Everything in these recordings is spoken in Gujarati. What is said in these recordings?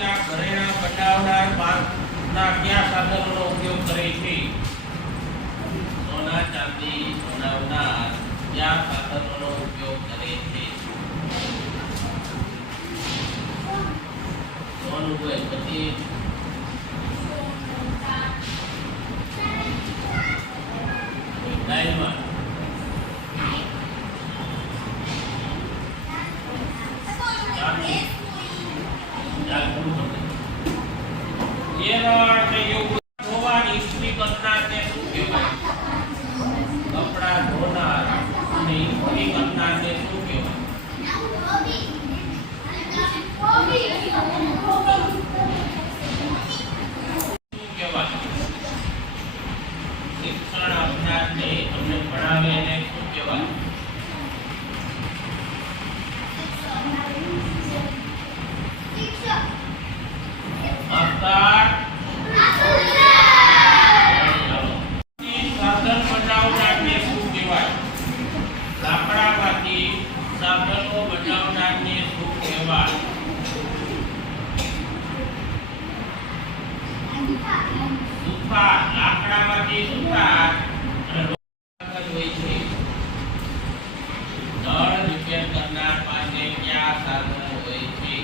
ચાંદીના ઘરેણા બનાવનાર ભારતના કયા સાધનોનો ઉપયોગ કરે છે? સોના ચાંદી બનાવનાર કયા સાધનોનો ઉપયોગ કરે છે? સોનું હોય પછી ડાયમંડ કપડા ધોનાર અને ઇસ્ત્રી કરનારને શું કહેવાય? શિક્ષણ આપનારને તમને ભણાવે એને શું કહેવાય? સાધન બનાવનારને શું કહેવાય? લાકડામાંથી સાધનો બનાવનારને શું કહેવાય? સુથાર. લાકડામાંથી સુથાર હોય છે. નળ રિપેર કરનાર પાસે કયા સાધનો હોય છે?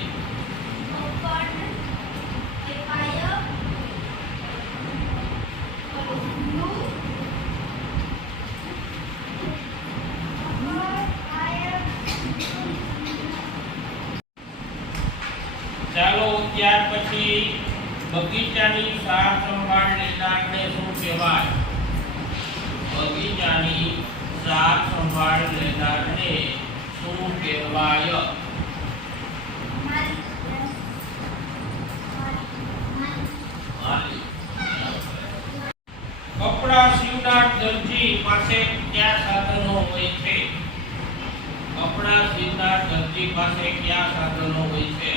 ચાલો ત્યાર પછી બગીચાની સાર સંભાળ લેનારને શું કહેવાય? બગીચાની સાર સંભાળ લેનારને શું કહેવાય? કપડા સીવનાર દરજી પાસે કયા સાધનો હોય છે? કપડા સીવનાર દરજી પાસે કયા સાધનો હોય છે?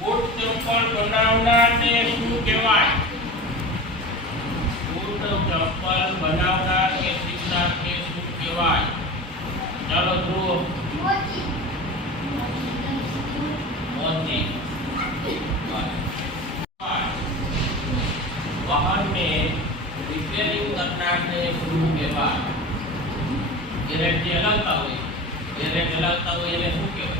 બૂટ ચપ્પલ બનાવનારને શું કહેવાય? બૂટ ચપ્પલ બનાવનાર કે સીવનારને શું કહેવાય? ચાલો જુઓ. મોતી. વાહનને રિપેરિંગ કરનારને શું કહેવાય? ગેરેજ ચલાવતા હોય એને શું કહેવાય?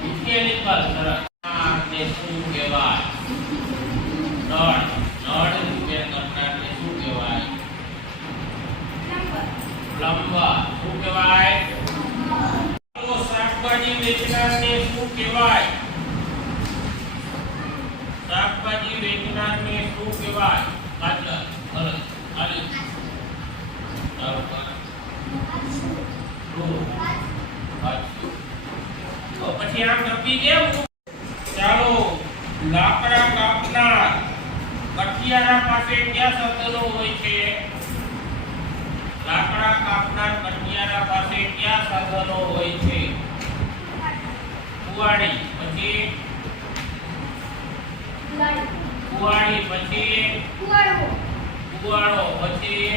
મિકેનિકલ કરનારને શું કહેવાય? નળ રિપેર કરનારને શું કહેવાય? પ્લમ્બર. શું કહેવાય? શાકભાજી વેચનારને શું કહેવાય? શાકભાજી વેચનારને શું કહેવાય? કાચર. આલી. પછી આમ નક્કી કેમ? ચાલો લાકડા કાપનાર કઠિયારા પાસે કયા સાધનો હોય છે? લાકડા કાપનાર કઠિયારા પાસે કયા સાધનો હોય છે? કુવાડી. પછી કુવાડો. પછી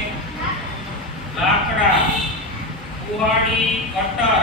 લાકડા, કુવાડી, કટર.